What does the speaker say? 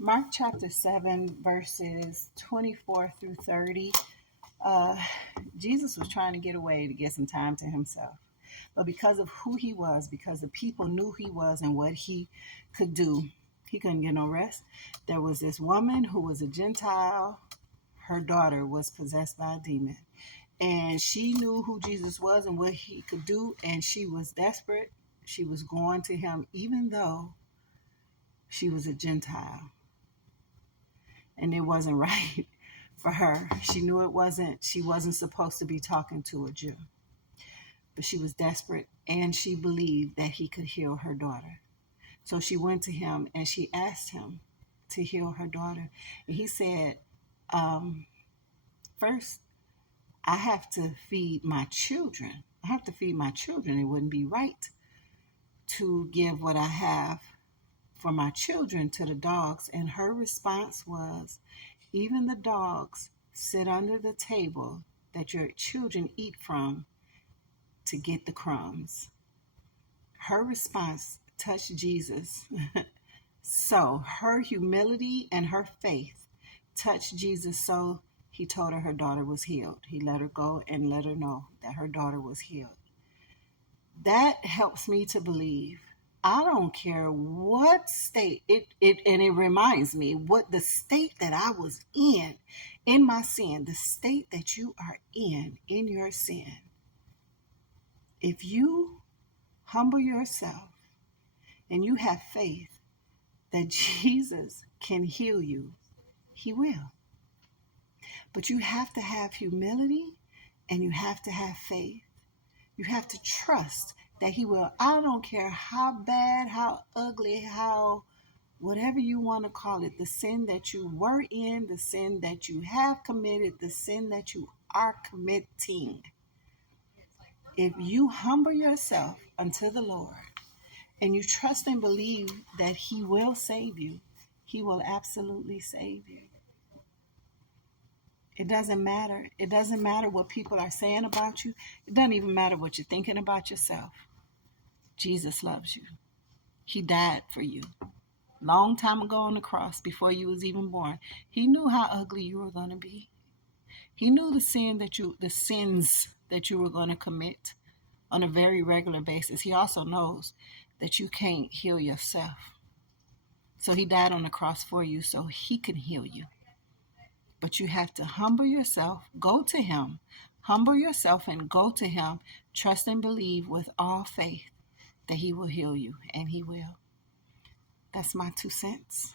Mark chapter 7, verses 24 through 30. Uh, Jesus was trying to get away to get some time to himself. But because of who he was, because the people knew who he was and what he could do, he couldn't get no rest. There was this woman who was a Gentile. Her daughter was possessed by a demon. And she knew who Jesus was and what he could do. And she was desperate. She was going to him even though she was a Gentile. And it wasn't right for her. She knew she wasn't supposed to be talking to a Jew. But she was desperate and she believed that he could heal her daughter. So she went to him and she asked him to heal her daughter. And he said, first, I have to feed my children. I have to feed my children. It wouldn't be right to give what I have for my children to the dogs. And her response was, even the dogs sit under the table that your children eat from to get the crumbs. Her response touched Jesus. So her humility and her faith touched Jesus, so he told her daughter was healed. He let her go and let her know that her daughter was healed. That helps me to believe. I don't care what state and it reminds me what the state that I was in my sin, the state that you are in your sin. If you humble yourself and you have faith that Jesus can heal you, he will. But you have to have humility and you have to have faith. You have to trust that he will. I don't care how bad, how ugly, how whatever you want to call it, the sin that you were in, the sin that you have committed, the sin that you are committing. If you humble yourself unto the Lord and you trust and believe that he will save you, he will absolutely save you. It doesn't matter. It doesn't matter what people are saying about you. It doesn't even matter what you're thinking about yourself. Jesus loves you. He died for you. Long time ago on the cross, before you was even born. He knew how ugly you were going to be. He knew the sins that you were going to commit on a very regular basis. He also knows that you can't heal yourself. So he died on the cross for you so he can heal you. But you have to humble yourself, go to him. Humble yourself and go to him. Trust and believe with all faith that he will heal you, and he will. That's my 2 cents.